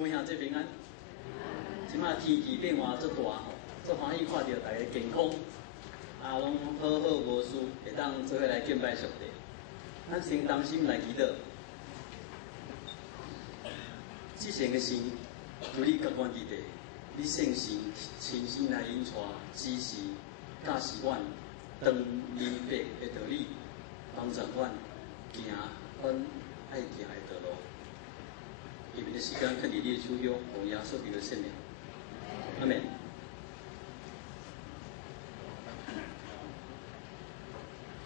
各位兄这平安。即马天气变化足大吼，足欢喜看到大家健康，拢好好无事，会当做伙来敬拜上帝。咱先当心来祈祷，至善的神，由你各关之地，你圣神亲身来引带，指示、教示阮，当明白的道理，帮助阮行阮爱行的道路。下面的时间，恳请你的手中，奉耶稣基督的圣名，阿门。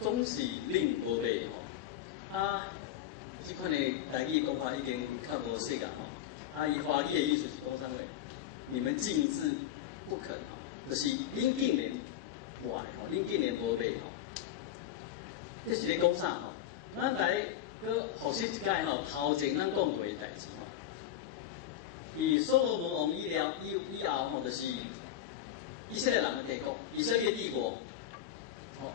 总是令无袂吼，即款的台语讲法已经较无适合吼。伊华语的意思是讲啥话？你们竟自不肯吼，就是恁竟然坏吼，恁竟然无袂吼。这是咧讲啥吼？咱来个复习一解吼，头前咱讲过的代志吼。以所罗门王以后吼，就是以色列人的帝国，以色列帝国。吼，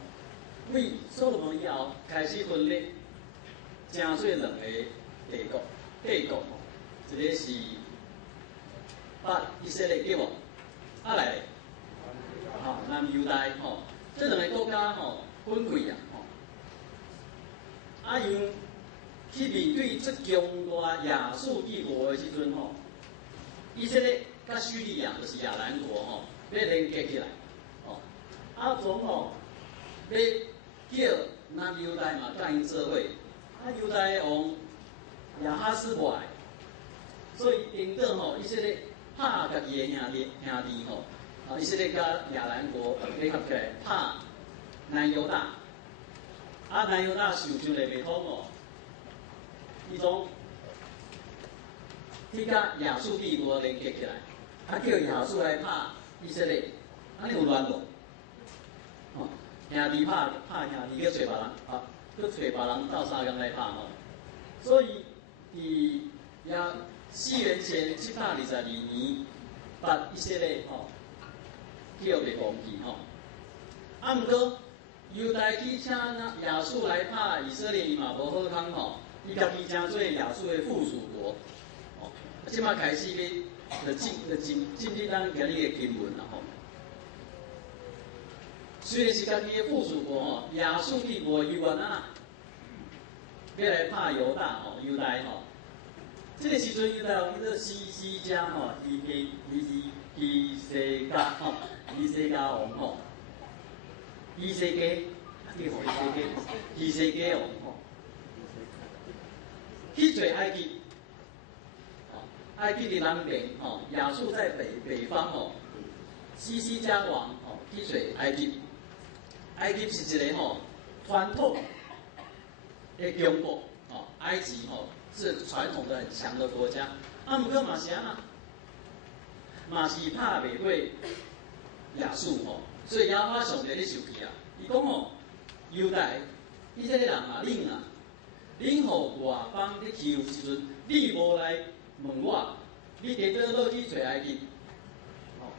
为所罗门以后开始分裂，成做两个帝国。吼，一个是北以色列对无？来咧，吼南犹大吼，这两个国家吼分开啊吼。因去面对这强大亚述帝国的时阵吼。以色列甲叙利亚就是亚兰国吼，要连接起来，吼，总吼要叫南犹大嘛，甲因做伙，犹大的王亚哈斯坏，所以因等吼以色列拍家己的兄弟吼，以色列甲亚兰国联合起来拍南犹大，南犹大受伤嘞袂通哦，伊种。去甲亚述帝国连接起来，叫亚述来拍以色列，安尼有乱无？兄弟拍兄弟，去找别人去找别人斗相共来拍吼。所以，4元前722年，把以色列吼叫袂忘记吼。毋过犹大去请亚述来拍以色列，伊嘛无好康吼，伊家己成做亚述的附属国。即马开始要进入咱今日的经文啦吼。虽然是家己的附属国吼，亚述帝国犹原要来拍犹大吼，犹大吼。这个时阵犹大有叫做西西家吼，以西家吼，以西家王吼，以西家，叫吼以西家王吼，去做埃及。埃及的南边，吼，亚述在北方，吼，西西家王，吼，去找埃及。埃及是一个吼传统的强国，吼，埃及吼是传统的很强的国家。不过嘛是啊，嘛是拍袂过亚述吼，所以亚哈上帝咧生气啊。伊讲吼，犹大以色列人啊，恁互外邦咧欺负时阵，你无来。问我，你加倒落去找埃及？哦，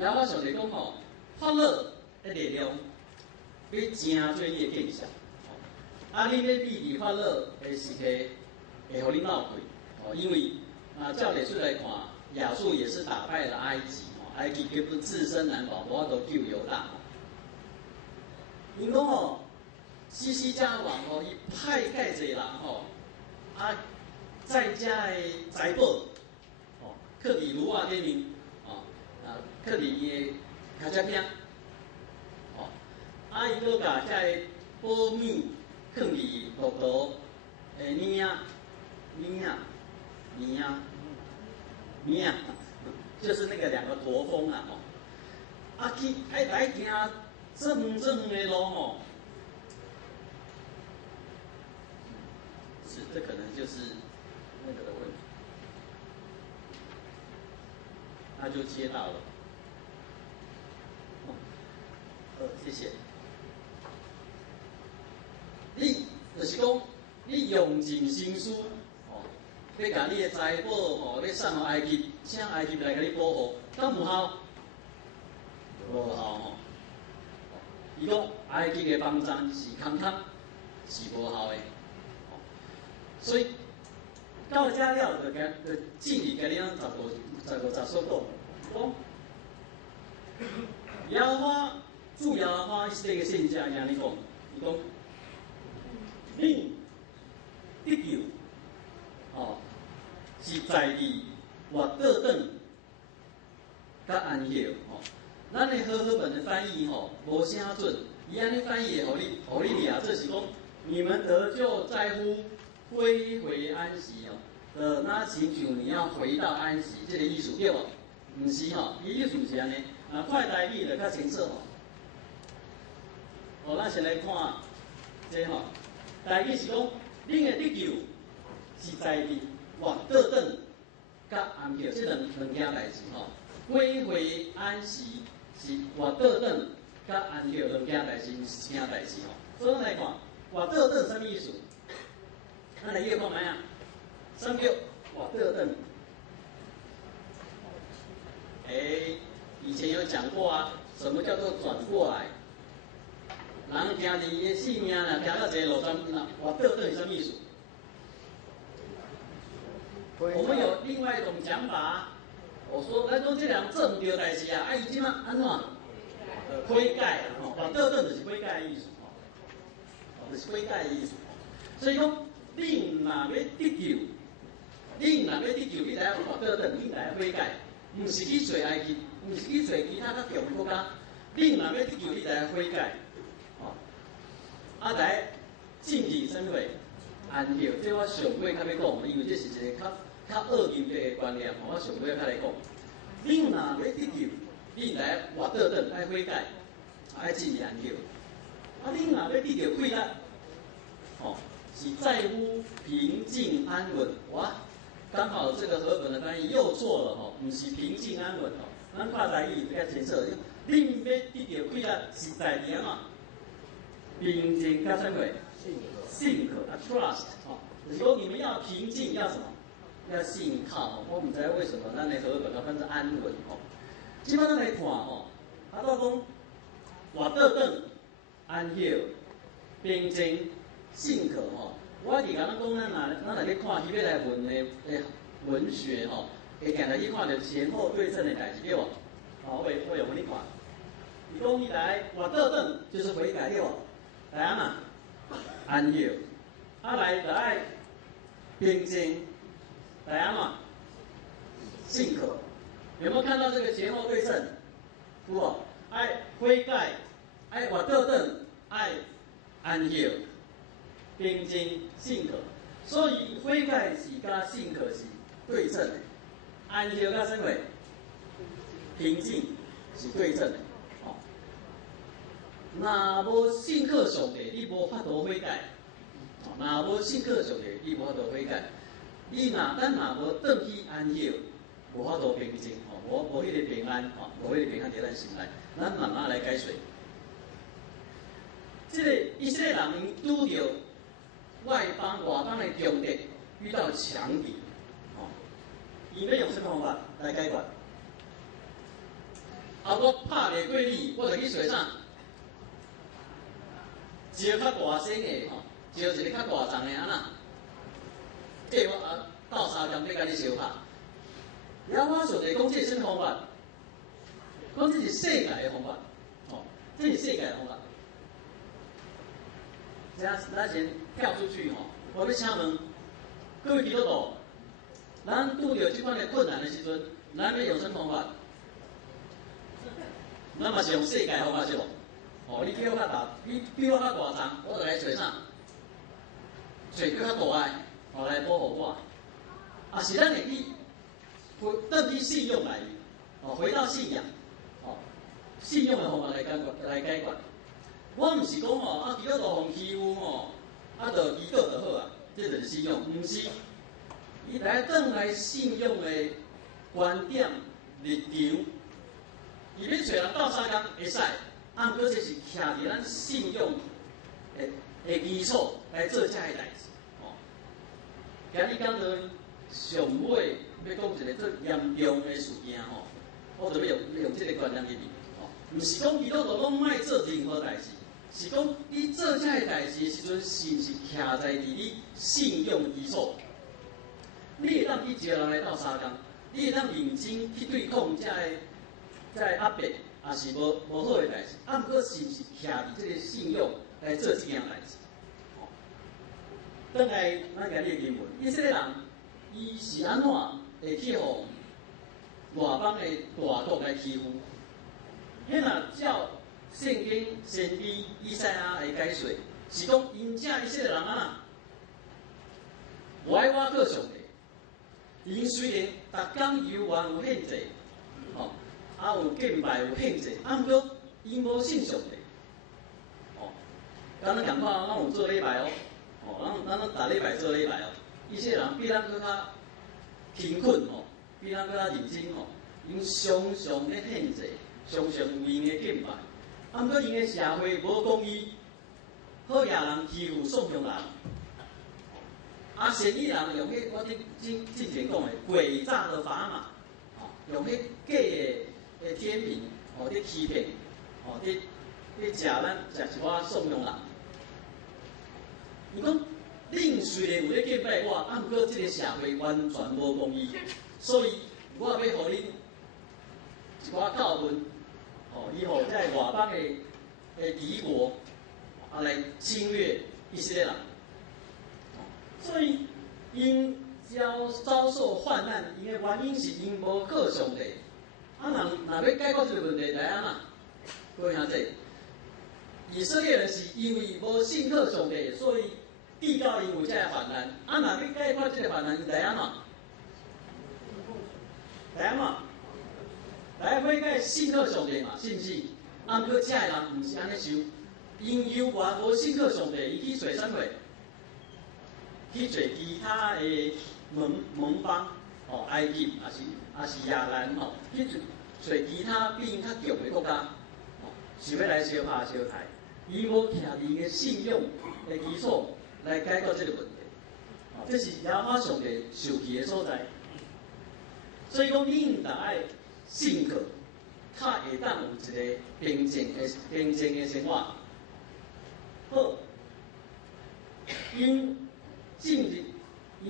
亚哈上帝讲吼，法老的力量要正做你的见象。恁要避法老的时刻，会互你闹鬼。因为照历史来看，亚述也是打败了埃及，埃及根本自身难保，无法度救犹大。因讲吼，西西家王吼，伊派介侪人吼，在家的财宝，放伫炉瓦顶面，放伫伊的脚趾边，伊搁甲遮个宝米放伫路途的米啊，就是那个2个驼峰啊，去来行正的路吼，这可能就是那个的问题，他就接到了。谢谢。你就是讲，你用尽心思，要甲你的财宝要送互埃及，请埃及来甲你保护，敢有效？无效吼。伊讲埃及的帮助是空是无效的。所以，到家了就建议家己咱15说过，讲摇花祝摇花是这个现象，安尼讲，伊讲恁得救哦，是在于活倒转甲安歇哦。咱的和合本的翻译吼无啥准，伊安尼翻译互你俩，这是讲你们得救在乎归回安息哦。那请求你要回到安息，这个意思对无？毋是吼，伊意思是安尼。看台语就较清楚吼。咱先来看这吼，台语是讲，恁的得救是在于活倒转甲安歇这两件代志吼。归回安息是活倒转甲安歇两件代志是一件代志吼。所以咱来看活倒转什么意思？咱来阅看卖啊。什么叫活倒转？以前有讲过啊，什么叫做转过来？人行伫的性命啦，行到一个路上，活倒转是什么意思？我们有另外一种讲法，我说咱讲这人做唔对代志啊，伊即马安怎？悔改啊，活倒转就是悔改的意思，就是悔改的意思。所以讲，恁若要得救，恁若要得救，你得要活倒转，你得要悔改。毋是去做埃及，毋是去做其他较强国家。恁若要得救，你得要悔改，来进去什么？安歇，这我上尾较要讲，因为这是一个较恶究的观念，我上尾较来讲。恁若要得救，你来活倒转，爱悔改，爱进去安歇。恁若要得到快乐，是在乎平静安稳。哇！刚好这个和本的翻译又错了吼，不是平静安稳吼。咱看台语比较清楚，恁要得到快乐是在于安怎？平静加什么？信可啊 ，trust 哦，就是说你们要平静，要什么？要信靠。我唔知为什么咱的和本要分成安稳哦。基本上来看吼，他到讲活倒转、安歇、平静、信可吼。我是甲咱讲，咱若去看迄个来文学吼，会行来去看到前后对称的代志对无？我有问你看，伊讲伊来活倒转就是悔改对无？来啊嘛，安歇，来就爱平静，来啊嘛，信可。有没有看到这个前后对称？有无？爱悔改，爱活倒转，爱安歇。平静信可，所以悔改是甲信可是对称的，安歇甲什么？平静是对称的。若无信靠上帝，你无法度悔改；若无信靠上帝，你无法度悔改。咱若无转去安歇，无法度平静，无迄个平安，无迄个平安伫咱心内。咱慢慢来解说。这个以色列人拄着外邦的强敌遇到强敌，伊要用什么方法来解决？我拍袂过你，我就去水上招较大声的招一个较大张的安那，这我斗相共要甲你相拍。然后我上帝讲这是什么方法？讲这是世界的方法，这是世界的方法。咱先跳出去我要请问各位基督徒，咱拄着这款的困难的时阵，咱要用什么方法？咱嘛是用世界的方法是无？你比我较大，你比我较大张，我就来找啥？找较大的，来保护我。是咱会去转去信用来，回到信仰，信用的方法来解决。我毋是讲基督徒互欺负就祈祷就好啊，这就是信用，毋是。伊来转来信用的观点立场，伊要找人斗相共会使，毋过这是徛伫咱信用的基础来做遮个代志。今日讲到上尾要讲一个最严重的事件我就要用这个观念入面毋是讲基督徒拢莫做任何代志。是讲，你做这个代志的时阵，是毋是徛在你信用基础？你会当去招人来斗相共，你会当认真去对抗这个压迫，也是无好的代志。啊，毋过是毋是徛伫这个信用来做这件代志？哦，转来咱今日经文，以色列人伊是安怎会去互外邦的大国来欺负？迄若照圣经先知以赛亚来解说，是讲因正以色列人啊，歪我各上帝。因虽然逐工游玩有献祭，吼，啊有敬拜有献祭，啊毋过因无信上帝。哦，敢咱共款，咱有做礼拜哦，哦，咱逐礼拜做礼拜哦。以色列人比咱搁较勤恳吼，比咱搁较认真吼，因常常咧献祭。常常有因的敬拜，啊，毋过因的社会无公义，好野人欺负宋雄人，啊，善意人用迄我之前讲的诡诈的砝码，哦，用迄假的天平，哦，伫欺骗，哦，伫食一寡宋雄人。伊讲，恁虽然有咧敬拜我，啊，毋过即个社会完全无公义，所以我要互恁一寡教训。哦，以后在外邦的敌国啊来侵略以色列人，所以因遭受患难，因的原因是因无靠上帝。啊，若要解决这个问题，来安那？各位兄弟，以色列人是因为无信靠上帝，所以地到因有这个患难。啊，若要解决这个患难，来安那？来安那？来悔改信靠上帝嘛，是毋是？啊，毋过这个人毋是安尼想，因犹原无信靠上帝，伊去做啥货？去做其他的盟邦，哦，埃及也是亚兰吼，去做其他比因较强的国家，哦，想要来相拍相害，伊无徛伫伊的信用的基础来解决这个问题，哦，这是亚哈上帝受气的所在。所以讲，你应当爱。信靠，较会当有一个平静的生活。好，因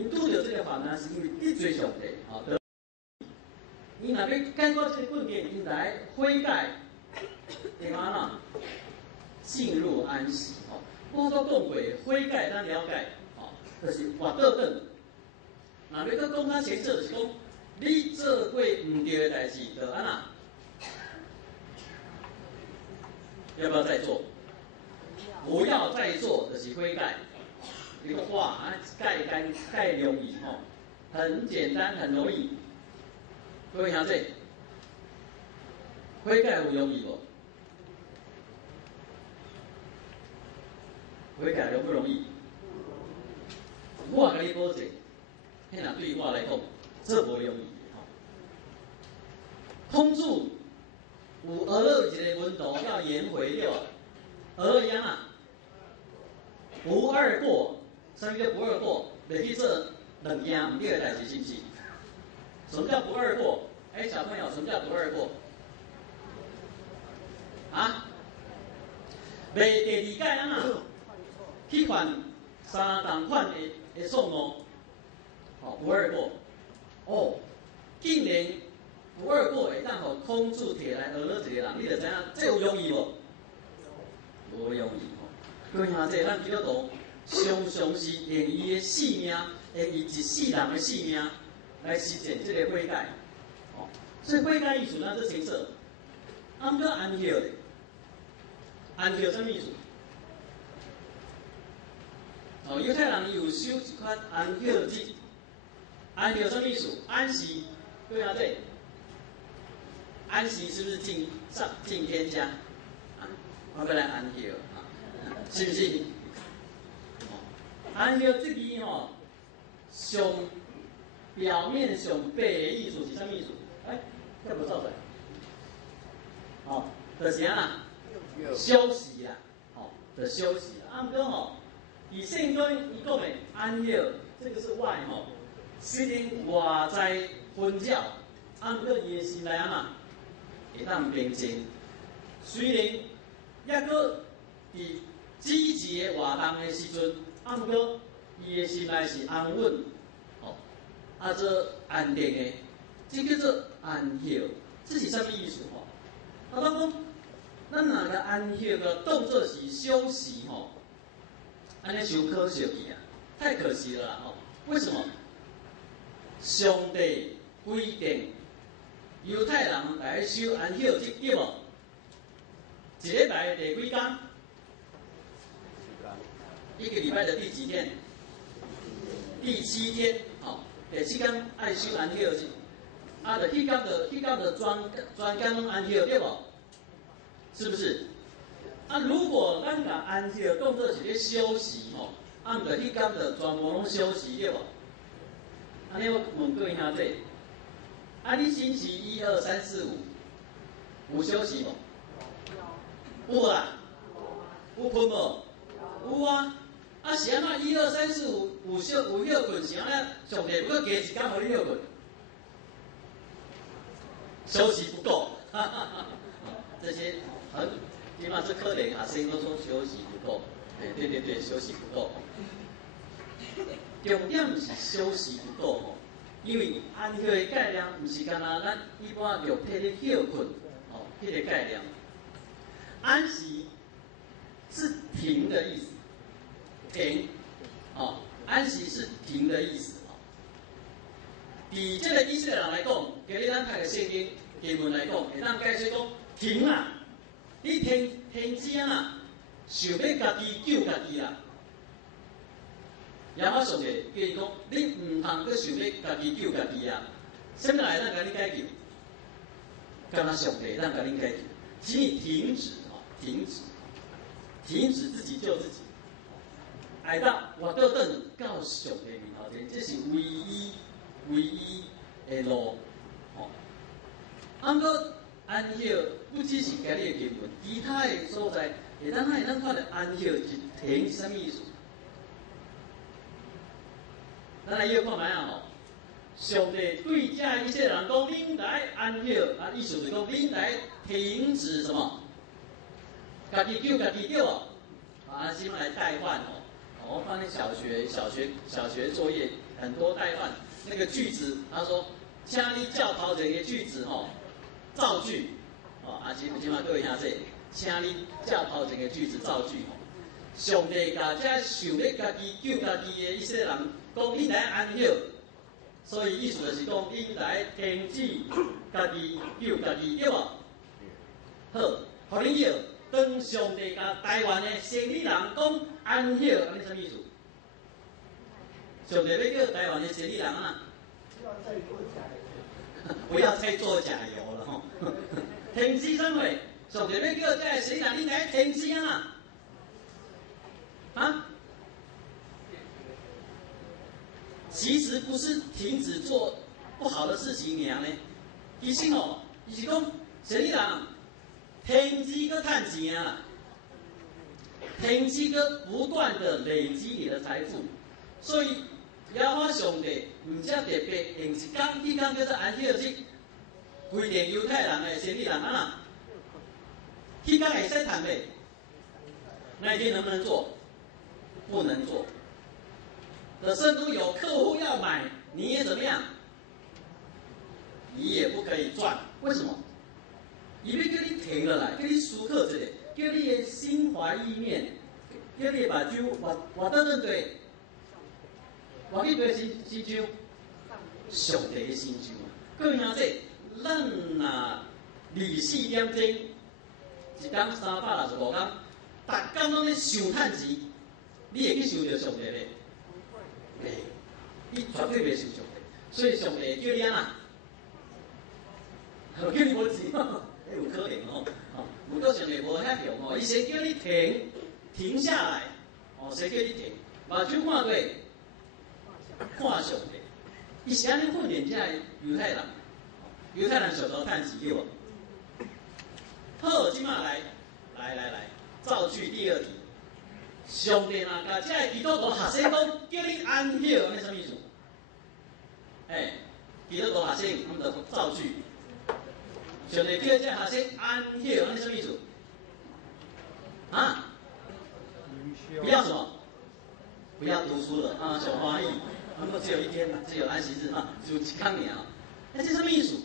拄着这个患难，是因为得罪上帝，哦，因若要解决这个困境，因来悔改，对安怎？进入安息，哦，我都讲过，悔改咱了解，哦，就是活倒转。若要搁讲较清楚，就是讲。你做过唔对的代志，就安那？要不要再做？不要再做，就是悔改。你讲哇，改容易吼，很简单，很容易。各位兄弟，悔改有容易无？悔改容不容易？我甲你保证，迄若对我来讲。这不容易，空注有俄勒一个温度要颜回对吧？俄勒样啊，不二过，什么叫不二过？袂去做两件唔对的代志，是不是？什么叫不二过？哎，小朋友，什么叫不二过？啊？袂第二届啊，去犯三同款的错误，哦，不二过。哦，竟然不二过会当互空注摕来讹了一个人，你就知影这有容易无？无容易吼。各位兄弟，咱基督徒常常是用伊的性命，用伊一世人的性命来实践这个悔改。哦，所以悔改意思咱做清楚。啊，毋过安歇咧，安歇什么意思？哦，犹太人有守一款安歇日。安息什么意思？安息，对啊对，安息是不是进天家？啊，我要来安息啊，是不是？安息这字吼，上表面上白的意思是什么意思？哎，要不照出来？哦，就是啊，休息啦，哦，的休息。啊，不过吼，以圣经伊讲的安息，这个是外吼。虽然外在纷扰，啊，毋过伊的心内安那会当平静。虽然抑搁伫积极的活动的时阵，啊，毋过伊的心内是安稳，哦，这安定的，这叫做安歇，这是什么意思吼？我讲，咱哪个安歇个动作是休息吼，安尼伤可惜去啊，太可惜了啦吼。为什么？上帝规定犹太人来守安息日对无？一礼拜第几天？一个礼拜的第几天？第7天，吼，第7天爱守安息日，就迄天就专讲拢安息对无？是不是？如果咱甲安息日当作是咧休息吼，毋着迄天就全部拢休息对无？安尼我问各位兄弟，你星期1、2、3、4、5有休息无？有啦，有困无？有啊。是安怎1、2、3、4、5有休困？是安怎？上帝要加一天互你休困？休息不够，这些起码是可怜学生都说休息不够。对，休息不够。重点是休息不够吼，因为安息的概念不是干那咱一般肉体咧休困哦，迄个概念。安息是停的意思，停哦，安息是停的意思哦。以这个以色列人来讲，今日咱读的圣经经文来讲，会当解释讲停啦，你停止啊，想要家己救家己啦。耶和华上帝叫伊讲，你唔通去想要家己救家己啊！什么来咱甲你解救？干那上帝咱甲你解救，请你停止啊！停止自己救自己。爱到活到等到上帝面头前，这是唯一的路。哦，过安息不只是今日的经文，其他的所在，咱看到安息是停是什么意思？咱来要看卖啊吼，上帝对这一切人讲，恁来安息意思就是讲，恁来停止什么？家己救家己对哦，希望来代换哦。我放在小学作业很多代换那个句子，他说，请你教头前的句子吼，造句哦，起码各位听这，请你教头前的句子造句吼。上帝甲这想要家己救家己的以色列人。讲恁来安息，所以意思就是讲恁来停止家己救家己对无？好，互恁叫当上帝甲台湾的生理人讲安息，安尼什么意思？上帝要叫台湾的生理人啊，不要再做假油了吼！停止什么？上帝要叫这生理人恁来停止啊！其实不是停止做不好的事情尔呢，其实哦，伊是讲，生理人停止个赚钱啊，停止个不断的累积你的财富，所以耶和华上帝唔只特别用一天叫做安息日，规定犹太人的生理人啊，迄天会使赚未？那一天能不能做？不能做。的甚至有客户要买，你也怎么样？你也不可以赚，为什么？因为叫你停了来，叫你熟客这里，叫你的心怀意念，叫你把酒活到认对，活去对心酒，上帝的心酒。各位兄弟，咱若24点钟，一天365天，逐天拢咧想趁钱，你会去想到上帝咧？你绝对袂想上帝，所以上帝叫你啊，叫你无钱，有可能哦。不过上帝无遐用哦，伊先叫你停下来，先叫你停，目睭看对，看上帝。伊是安尼训练这犹太人上头趁钱对无？好，即马来，造句第2题。上帝若甲这个基督徒学生讲，叫你安息，安尼什么意思？基督徒学生，他们就造句。上帝叫这学生安息，安尼什么意思？不要什么？不要读书了啊，小花艺。不只有一天嘛，只有安息日啊，就一天尔。那这什么意思？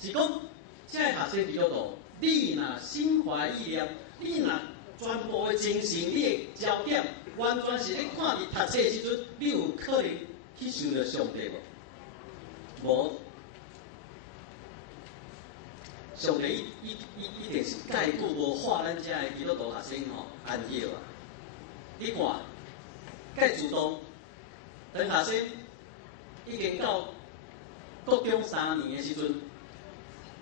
是讲，这个学生基督徒，你若心怀意念，你若全部的精神，你的焦点完全是咧看你读册的时阵，你有可能去想到上帝无？无。上帝一定是介久无化咱遮的基督徒学生吼安歇啊！你看，介自动，当学生已经到国中3年的时阵，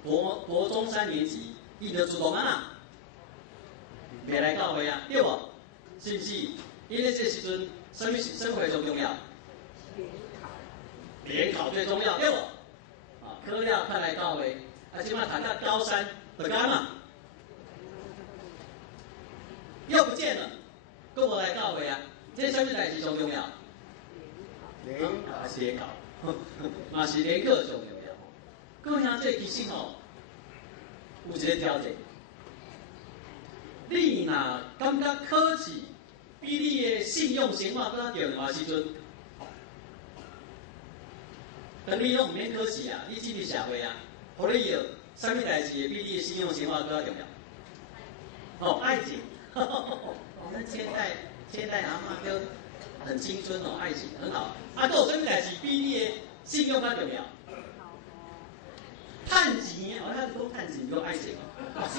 国中3年级，伊就自动啊，袂来教会啊，对无？是不是？因为这时阵，什么生活最重要？联考最重要，对无？啊，考了才来教会。啊，即摆读到高3就干嘛？又不见了，搁无来教会啊？这什么代志上重要？联考是联考，嘛是联考上重要。各位兄弟，其实吼有一个条件，你若感觉考试比你的信用生活更重要的时阵，等你拢唔免考试啊，你进入社会啊。互你有什么代志会比你的信用生活更加重要？哦，爱情。我们现代阿嬷都很青春哦，爱情很好。啊，都有什么代志比你的信用更重要？趁钱，我看讲趁钱，讲爱情哦。是，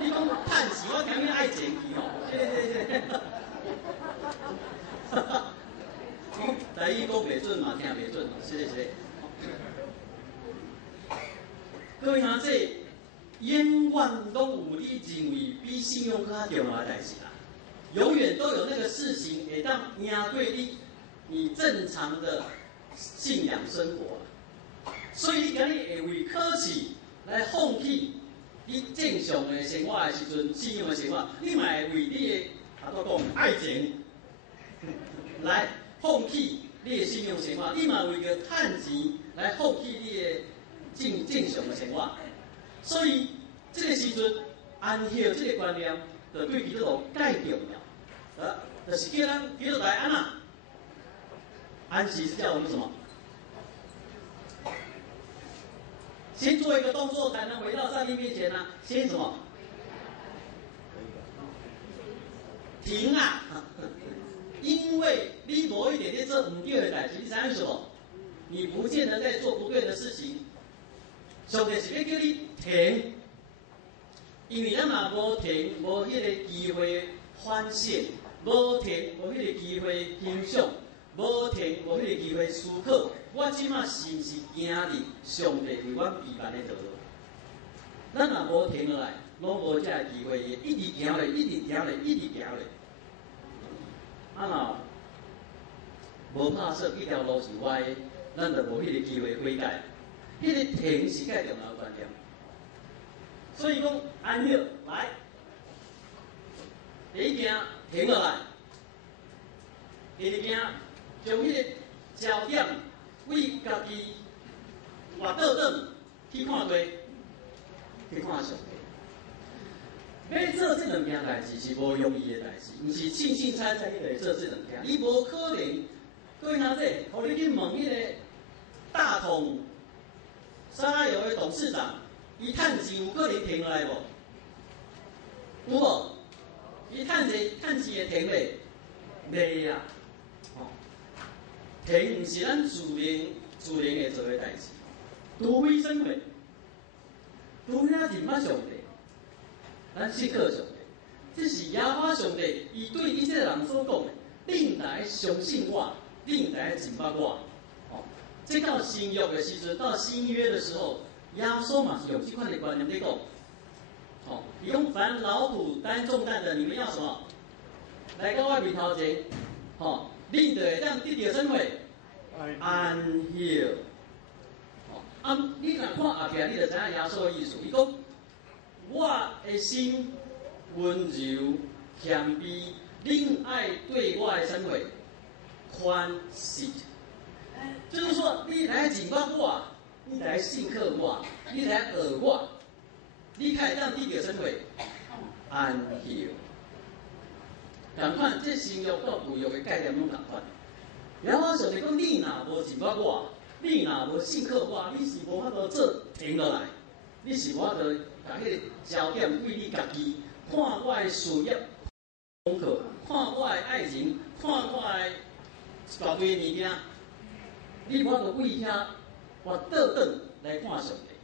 你讲趁钱，我讲你爱情去哦。是。台语讲袂准嘛，听袂准哦。是。各位兄弟，永远都有你认为比信用更重要的代志啦，永远都有那个事情会当赢过你正常的信仰生活。所以你今日会为考试来放弃你正常的生活的时阵，信用的生活，你嘛会为你的都讲爱情来放弃你的信用生活，你嘛为个趁钱来放弃你的正常的生活，所以这个时阵安歇这个观念，就对基督徒介重要。就是叫咱基督徒安那安息是叫我们什么？先做一个动作，才能回到上帝面前呢。先什么？停啊！因为你无一点点做唔对的代志，你知影什么？你不见得在做不对的事情。上帝是要叫你停，因为咱嘛无停，无迄个机会反省，无停，无迄个机会欣赏，无停，无迄个机会思考。我即马是不是行入上帝为阮备办的道路？咱若无停落来，拢无这个机会，一直行咧，一直行咧，一直行咧。啊若无拍摄一条路是歪的，咱就无迄个机会悔改。迄个停是介重要的观念，所以讲安歇来，第一件停落来，第二件将迄个焦点为家己活倒转去看对，去看上帝。要做这两件代志是无容易的代志，毋是凊凊彩彩你来做这两件，你无可能。各位兄弟，互你去问迄个大同沙油的董事长，伊趁钱有可能停落来无？有无？伊趁钱会停袂？袂啊！停毋是咱自然会做的代志，除非什么？除非咱认捌上帝，咱信靠上帝。这是耶和华上帝伊对以色列人所讲的：恁来相信我，恁来认捌我。这到新约的时阵，到新约的时候，耶稣嘛是用这款的观念在讲，伊讲凡劳苦担重担的，你们要什么？来到我面头前，恁就会当得到什么？安歇。你若看后壁，你就知影耶稣的意思。伊讲，我的心温柔谦卑，恁爱对我的什么？宽恕。就是说，你来认捌我，你来信靠我，你来学我，你可以让你得什么？安歇。同款，这新约到旧约的概念拢同款。然后上帝讲，你若无信我，你若无信靠我，你是无法度做停落来，你是无法度把迄个焦点为你家己，看我的事业功课，看我的爱情，看我的大堆物件，你无法度为遐我倒转来看上帝。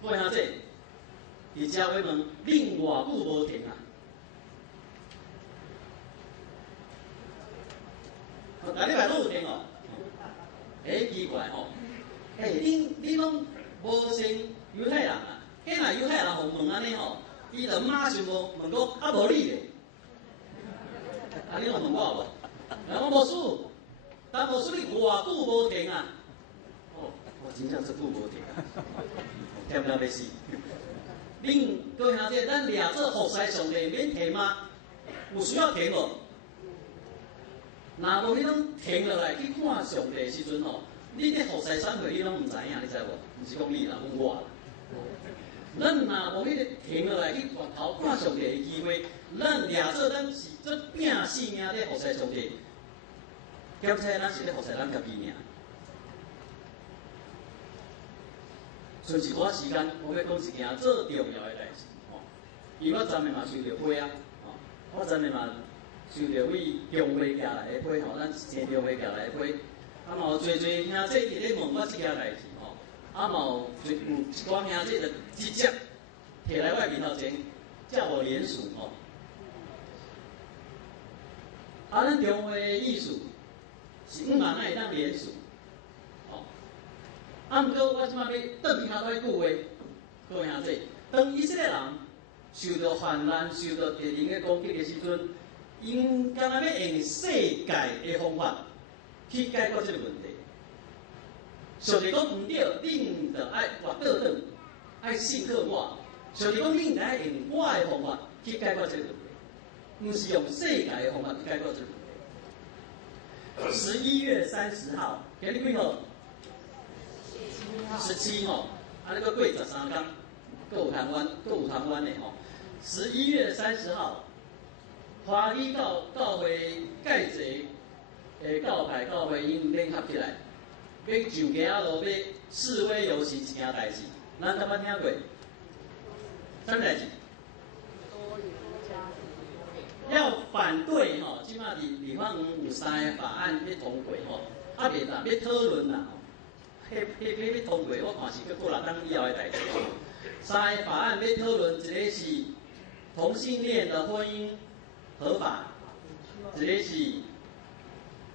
各位兄弟，伫遮我问，恁偌久无停啊？大礼拜都有停哦。奇怪吼，恁拢无先犹太人啊？迄若犹太人互问安尼吼，伊就马上问讲啊无你咧？啊你拢问我无？然后无输，但无输你偌久无停啊？哦，我真正足久无停啊，忝了要死。恁各位兄弟，咱掠做服侍上帝免停吗？有需要停无？若无你拢停落来去看上帝的时阵吼，你咧服侍散会你拢唔知影，你知无？毋是讲你啦，讲我啦。咱若无迄个停落来去回头看上帝的机会，咱掠做咱是做拼死命咧服侍上帝，兼且咱是咧服侍咱家己尔。剩一寡时间，我要讲一件最重要的代志吼，因为我昨暝嘛收着批啊，我昨暝嘛。收着为中会寄来的批吼，咱生中会寄来的批，啊嘛有侪兄弟伫咧问我即件代志吼，啊嘛有一寡兄弟就直接摕来我面头前，叫我联署吼。啊，咱中会的意思是5万会当联署，吼。啊，毋过我即摆要转去较句话，各位兄弟，当以色列人受到患难、受到敌人的攻击的时阵。因敢若要用世界的方法去解决这个问题。上帝讲唔对，恁着爱活倒转，爱信靠我。上帝讲恁爱用我的方法去解决这个问题，唔是用世界的方法去解决这个问题。11月30号，今日几号？17号，啊，那个过13天，搁有通湾的吼。11月30号。华语教会介济诶教派教会因联合起来，要上街仔路要示威游行一件代志，咱敢捌听过？啥代志？要反对吼，即马立法院有3个法案要通过吼，啊袂啦，要讨论啦吼，要通过，我看是要过6天以后的代志。3个法案要讨论，一个是同性恋的婚姻合法，一个是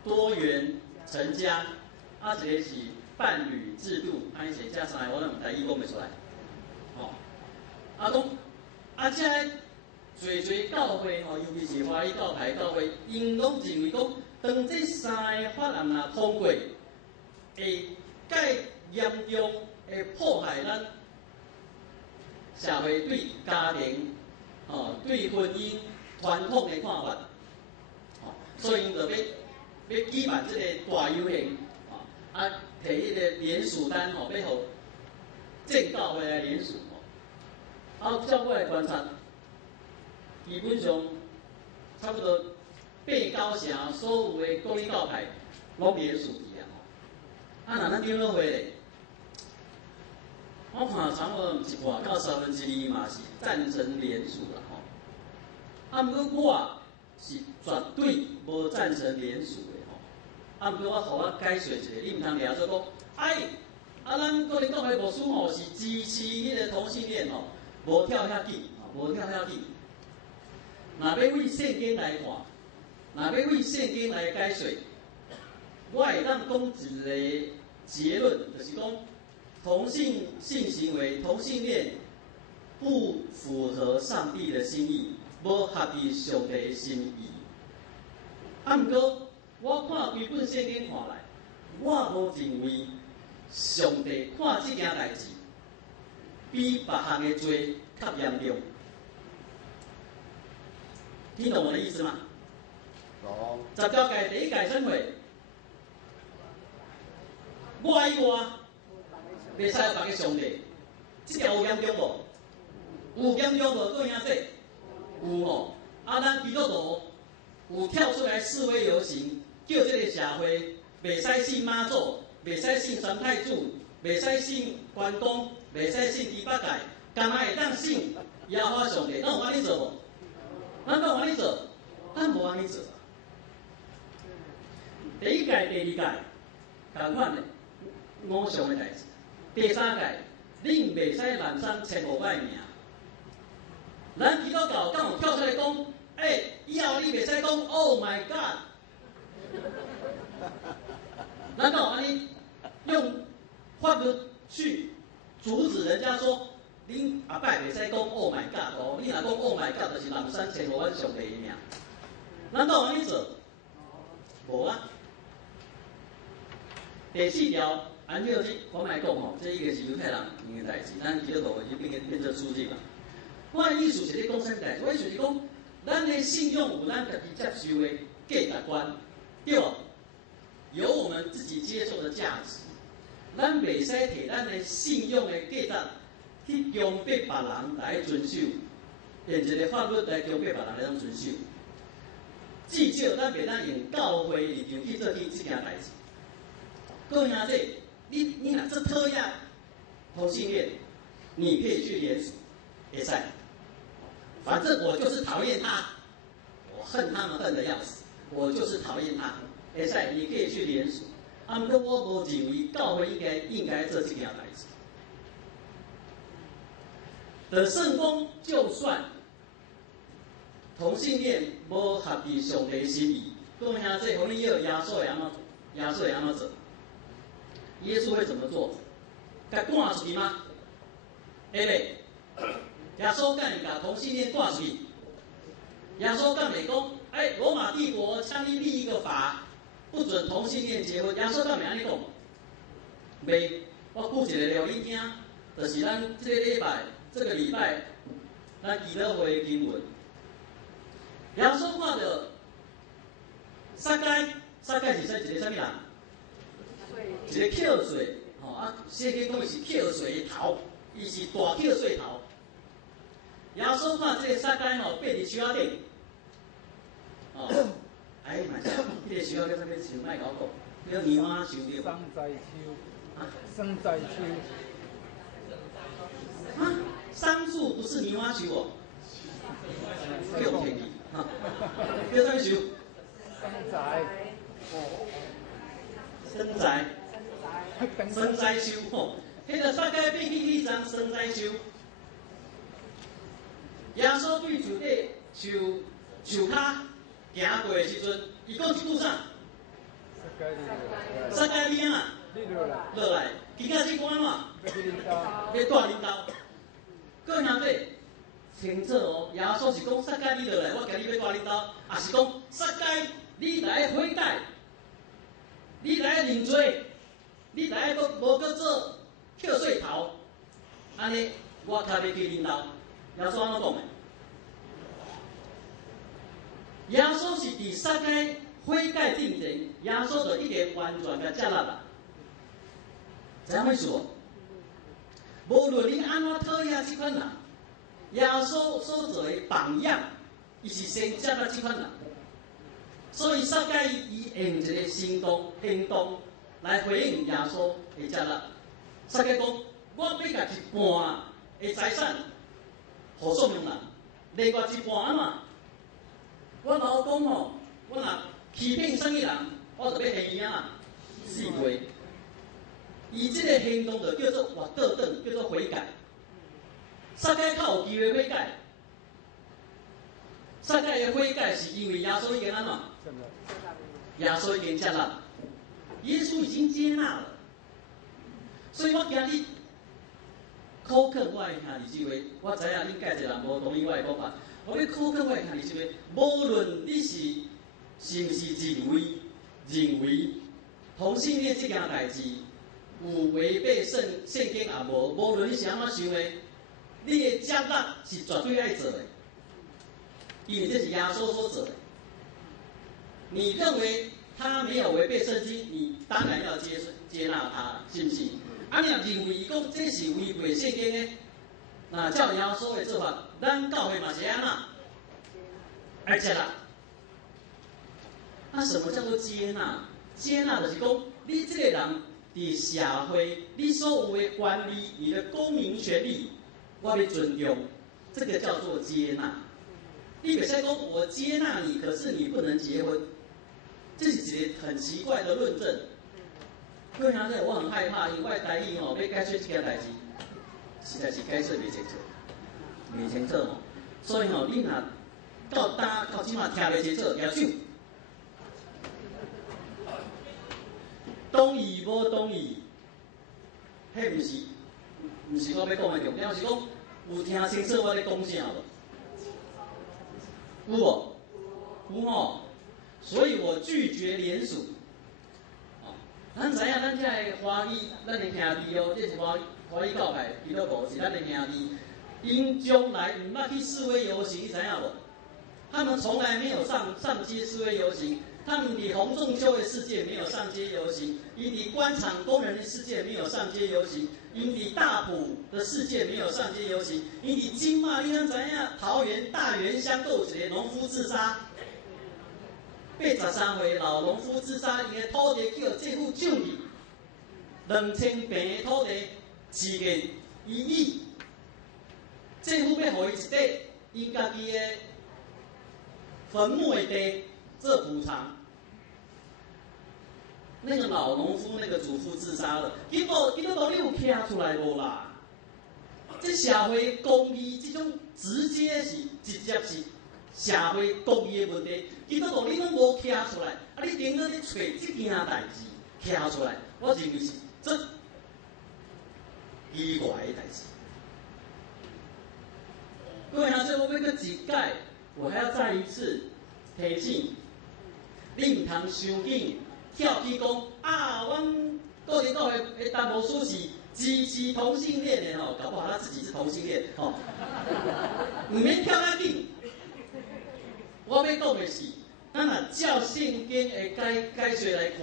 多元成家，啊一个是伴侣制度，安尼写这3个我拢台语讲袂出来，吼，啊讲啊这侪教会吼，尤其是华语教派教会，因拢认为讲，当这3个法案若通过，会介严重会破坏咱社会对家庭、对婚姻传统的看法，所以因就要举办这个大游行，啊，摕迄个联署单要互正教会来联署，啊，照我来观察，基本上差不多8、9成所有的国语教派拢联署去啊，啊，那咱长老会咧，我看差不多一半到2/3嘛是赞成联署啦吼。啊，毋过我是绝对无赞成联署的吼。啊，毋过互我解说一下，你毋通掠做讲，咱国民党的牧师吼是支持迄个同性恋吼，无跳遐紧，无跳遐紧。若要为圣经来看，若要为圣经来解说，我会当讲一个结论，就是讲同性性行为、同性恋不符合上帝的心意。无合乎上帝的心意。啊，毋过我看规本圣经看来，我无认为上帝看这件代志比别项的罪较严重。听懂我的意思吗？懂。十条界第1界怎会？我以外，袂使别个上帝，这条有严重无？有严重无？各位兄弟？有吼，啊，咱基督徒有跳出来示威游行，叫这个社会袂使信妈祖，袂使信三太子，袂使信关公，袂使信猪八戒，干嘛会当信耶和华上帝？咱有安尼做无？咱有安尼做？咱无安尼做。第一届、第二届，同款的五常的代志。第三届，恁袂使滥杀千无歹命。咱基督教敢有跳出来讲？以后你袂使讲 Oh my God。难道安尼用法律去阻止人家说，恁阿伯袂使讲 Oh my God 哦，你若讲 Oh my God，就是滥杀千无咱上帝的命。难道安尼做？无啊。第四条，按照我来讲吼，这一个是犹太人的代志，咱基督徒就变做出境啦。我的意思是咧讲啥代志？我意思是讲，咱的信用有咱家己接受的价值观，对无？有我们自己接受的价值，咱袂使摕咱的信用的价值去强迫别人来遵守，用一个法律来强迫别人来遵守。至少咱袂当用教会立场去做这件代志。各位兄弟，你若这讨厌同性恋，你可以去联署，会使。反正我就是讨厌他，我恨他们恨得要死，我就是讨厌他。会使，你可以去联署。不过我无认为教会应该做这件代志。的圣公就算同性恋无合乎上帝心意，各位兄弟，互你要耶稣会安怎？耶稣会安怎做？耶稣会怎么做？甲赶出去吗？会袂？耶稣敢会甲同性恋赶出去？耶稣敢会讲？罗马帝国向你立一个法，不准同性恋结婚。耶稣敢会安尼讲？袂。我举一个料你听，就是咱这个礼拜，咱基督会的经文。耶稣看到撒该是说一个啥物人？一个扣税，圣经讲伊是扣税的头，伊是大扣税头。耶稣看这个撒该爬伫树仔顶，嘛是，迄个树仔叫啥物树？莫甲我讲，叫牛仔树对。生栽树。生栽树。桑树不是牛仔树哦。叫便宜，叫啥物树？生栽。生栽。生栽树吼，迄个撒该变去张生栽树。耶稣对树底树骹行过的时阵，伊讲一句啥？撒该你啊，落来，今仔日我安怎？要带领导。各位兄弟，清楚哦，耶稣是讲撒该你落来，我今日要带领导，也是讲撒该你来悔改，你来认罪。你来个无搁做扣税头，安尼我较要去领导。耶稣安怎讲的？耶稣是伫撒该悔改之前，耶稣就已经完全甲接纳啦。知影意思无？无论你安怎讨厌这款人，耶稣所做的榜样，伊是先接纳这款人。所以撒该伊用一个行动。来回应耶稣的接纳，撒该讲，我要甲一半的财产，互送人，另外一半啊嘛，我老公哦，我若欺骗啥物人，我就要下伊啊，死罪。伊这个行动就叫做活倒转，叫做悔改。撒该较有机会悔改，撒该的悔改是因为耶稣已经安怎？耶稣已经接纳。耶稣已经接纳了，所以我今日考劝我的兄弟姊妹，我知影恁介侪人无同意我的讲法。我要考劝我的兄弟姊妹，无论你是毋是认为同性恋这件代志有违背圣经也无，无论你是安怎想的，你的接纳是绝对爱做的，因为这是耶稣所做的。你认为他没有违背圣经，你当然要接纳他，是不是？你若认为讲这是违背圣经的，那照耶稣的做法，咱教会嘛是安怎？爱接纳。那什么叫做接纳？接纳就是讲，你这个人伫社会，你所有的权利，你的公民权利，我要尊重，这个叫做接纳。你别再说我接纳你，可是你不能结婚，这是一个很奇怪的论证。各位兄弟，我很害怕，因为台语要解释这件代志，实在是解释袂清楚，袂清楚哦。所以你若到即马听袂清楚，举手。同意无同意？迄毋是我要讲的重点，是讲有听清楚我咧讲啥无？有无？有吼。所以我拒绝联署。咱知影，咱遮个华裔，咱的兄弟哦，这是华裔教派基督徒是咱的兄弟。因将来唔捌去示威游行，你知影无？他们从来没有上街示威游行。他们伫洪仲丘的世界没有上街游行，因伫官场工人的世界没有上街游行，因伫大埔的世界没有上街游行，因伫金马，你敢知影？桃园大园乡有一个农夫自杀，83岁老农夫自杀，伊的土地叫政府抢去，2000平的土地1个1亿，政府要互伊一块因家己的坟墓的地做补偿。那个老农夫那个祖父自杀了，结果你有听出来无啦？这社会公义这种直接是社会公义的问题，你拢无听出来，你顶多咧找这件代志听出来，我认为是这奇怪的代志。各位同学，我要个一改，我还要再一次提醒，你唔通伤紧。跳起讲啊，阮个人党的担保书是支持同性恋的吼，搞不好他自己是同性恋吼，唔免跳那紧。我要讲的是，咱若照圣经的解说来看，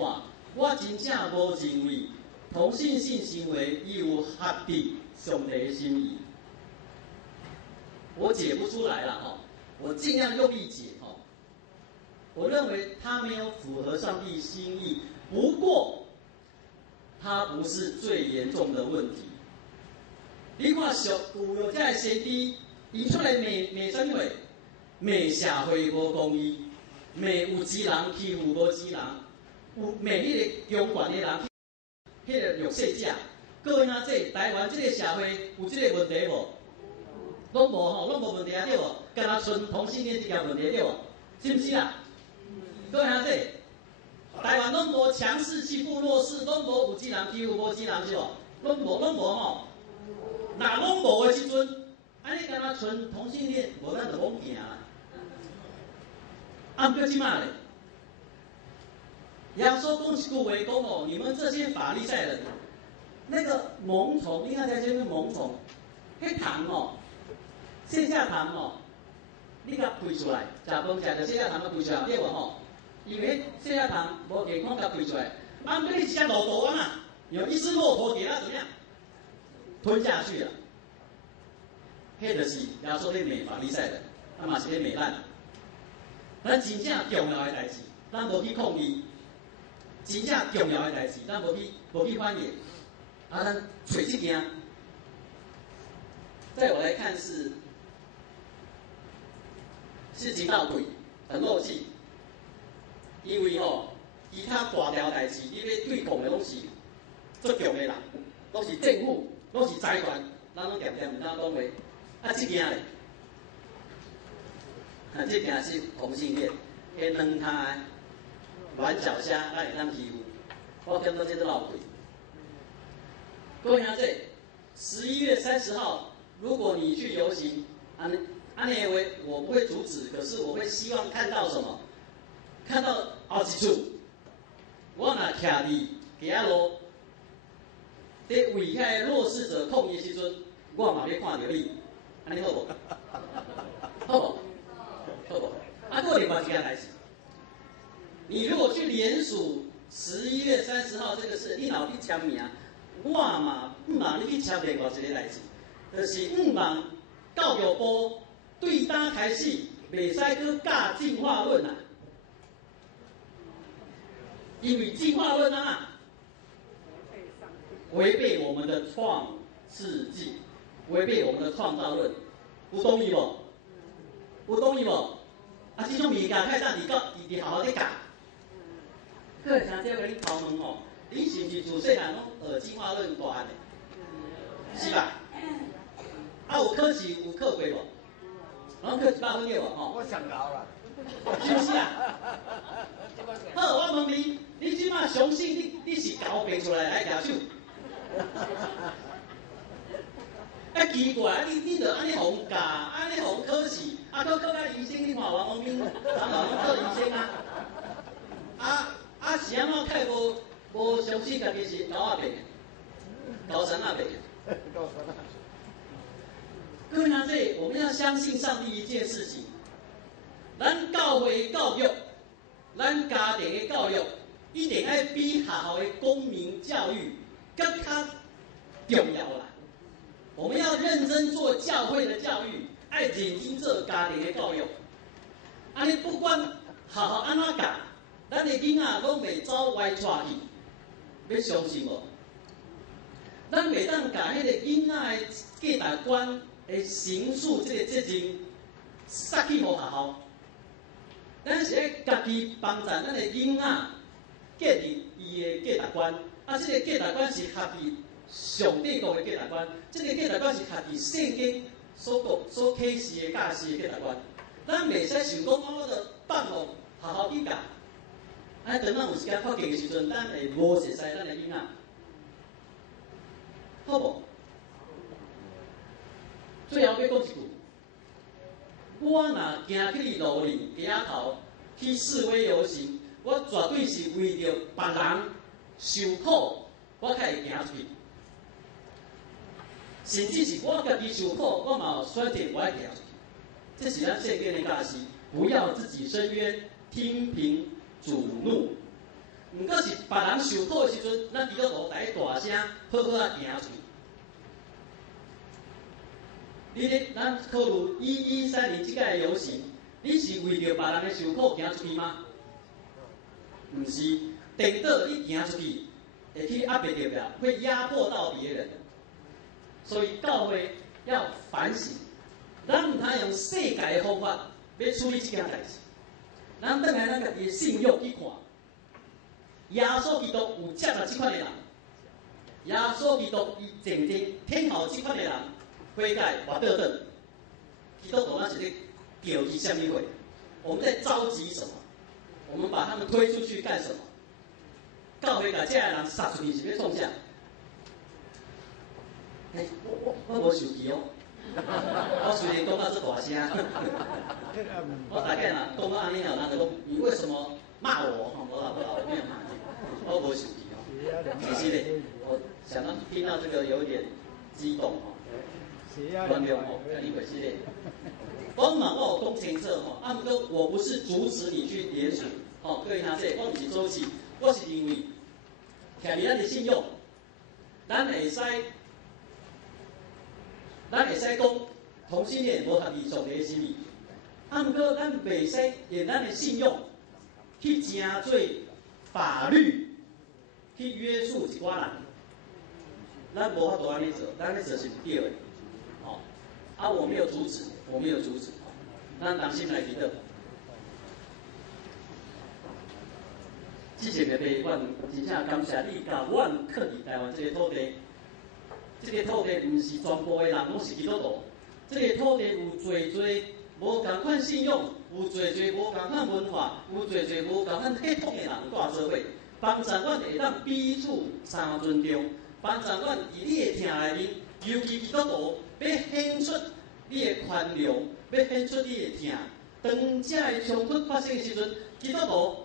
我真正无认为同性性行为有合乎上帝的心意。我解不出来了吼，我尽量用力解吼。我认为他没有符合上帝心意，不过他不是最严重的问题。你看有这先知，伊出来骂什么？骂社会无公义，骂有钱人欺负无钱人，骂迄个强权的人，迄个弱势者。各位兄弟，台湾这个社会有这个问题无？拢无吼，拢无问题啊，对无？敢若纯同性恋这件问题对无？是不是啊？各位兄弟，台湾拢无强势欺负弱势，拢无有钱人欺负无钱人是无？拢无吼。若拢无的时阵，安尼敢若纯同性恋，无咱就往行啦。啊，不过即马咧，耶稣讲一句话讲哦，你们这些法利赛人，那个萌虫，你看在这个萌虫，迄糖哦，线下糖哦，你甲开出来，食饭食着线下糖甲开出来，对无吼？因为线下糖无健康甲开出来，啊，不你一只骆驼啊嘛，有一只骆驼给它怎么样？吞下去了，迄就是耶稣咧骂法利赛人，啊嘛是咧骂咱。咱真正重要的代志，咱无去抗议；真正重要的代志，咱无去反映。啊，咱找这件。在我来看是事情倒退，很漏气。因为其他大条代志，你要对抗的拢是足强的人，拢是政府，拢是财团，咱拢点唔当讲话。啊，这件咧。啊，这件是同性恋，迄两下软脚虾，咱会当欺负。我感觉这都闹鬼。各位兄弟，11月30号，如果你去游行，安尼的话，我不会阻止，可是我会希望看到什么？看到后一处，我若徛伫街仔路，伫为遐弱势者抗议的时阵，我嘛要看到你，安尼好无？好无？好不？啊，还有另外一件代志，你如果去联署11月30号这个事，你若去签名，我嘛不忙你去签另外一个代志，就是不忙教育部对打开始，袂使去教进化论啊。因为进化论啊，违背我们的创世纪，违背我们的创造论，有同意无？有同意无？啊，这种物件太当你好好地教。个会听这个恁头问吼，你是毋是自细汉拢学进化论大汉的？是吧？啊，有考试有考过无？拢考100分的无？吼，我上高了。是不是啊？好，我问你，你即马相信你是交背出来来举手？啊奇怪，你着安尼互教，安尼互考试，啊考到医生，你看王光明，咱嘛拢考医生啊，是安怎太无相信家己是高阿病，高山阿病。各位同志，我们要相信上帝一件事情，咱教会教育，咱家庭的教育，一定要比学校的公民教育更较重要啦。我们要认真做教会的教育，要认真做家庭的教育。安尼不管学校安怎教，咱的囡仔拢袂走歪岔去，要相信无？咱袂当甲迄个囡仔的价值观的形塑这个责任撒去互学校，咱是要家己帮助咱的囡仔建立伊的价值观，啊，这个价值观是合于上帝国的价值观，这个价值观是合于圣经所启示的教示的价值观。咱袂使想讲，我着放互学校去教，啊，等咱有时间发劲的时阵，咱会无熟悉咱的囡仔，好无？最后要讲一句，我若行去路里街头去示威游行，我绝对是为着别人受苦，我才会行出去。甚至是我家己受苦，我嘛有选择我要行出去。这是咱圣经的教示，不要自己伸冤，听凭主怒。毋过是别人受苦的时阵，咱基督徒来大声好好啊行出去。你咧，咱考虑1130即个游行，你是为着别人的受苦行出去吗？毋是，颠倒你行出去，会去压迫别人，会压迫到别人。所以教会要反省，咱毋通用世界的方法要处理这件代志。咱转来咱家己的信仰去看，耶稣基督有接纳这款的人，耶稣基督伊前天天后这款的人。悔改活倒转，基督徒那是咧叫伊什么会？我们在着急什么？我们把他们推出去干什么？教会把这样的人杀出去是要创啥？我无受气哦，我虽然讲到这大声，我大概啦讲到安尼哦，人就讲你为什么骂我？无啦，我没有骂你，我无受气哦。其实咧，我想到听到这个有点激动哦。原谅哦，跟你回事嘞。我嘛，我有讲清楚吼，啊，不过我不是阻止你去联署，哦，各位同志，我不是周期，我是认为，徛伫咱的信用，咱会使讲同性恋无合理上帝的心意，啊，不过咱袂使用咱的信用去成做法律去约束一寡人，咱无法度安尼做，咱咧做是不对的。哦，啊，我没有阻止，我没有阻止，咱当心来记得。之前的被阮真正感谢你，甲阮克伫台湾这个土地，这个土地唔是全部的人拢是基督徒，这个土地有侪侪无共款信用，有侪侪无共款文化，有侪侪无共款血统的人住做伙，帮助阮会当彼此相尊重，帮助阮伫你的听内面，尤其基督徒。要显出你的宽容，要显出你的疼。当这个冲突发生的时阵，基督徒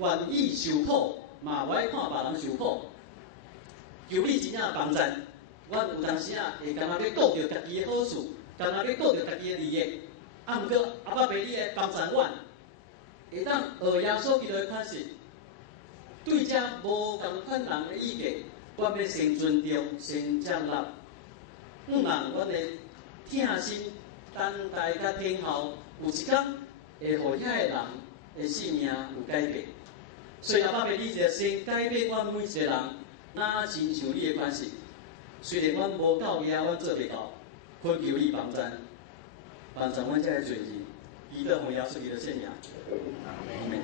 愿意受苦，嘛不爱看别人受苦。求你真正帮咱，阮有当时啊会干那要顾着家己的好处，干那要顾着家己的利益。啊，毋过阿爸爸你会帮助阮，会当学耶稣基督的款式，对这无共款人的意见，阮要先尊重，先接纳。阮阮的疼心等待甲天后，有一天会互遐个人的性命有改变。所以阿爸爸，你一个先改变阮每一个人，哪亲像你的款式。虽然阮无到遐，阮做袂到，恳求你帮咱，帮助阮遮个罪人，伊得红耶稣基督的圣名。阿门。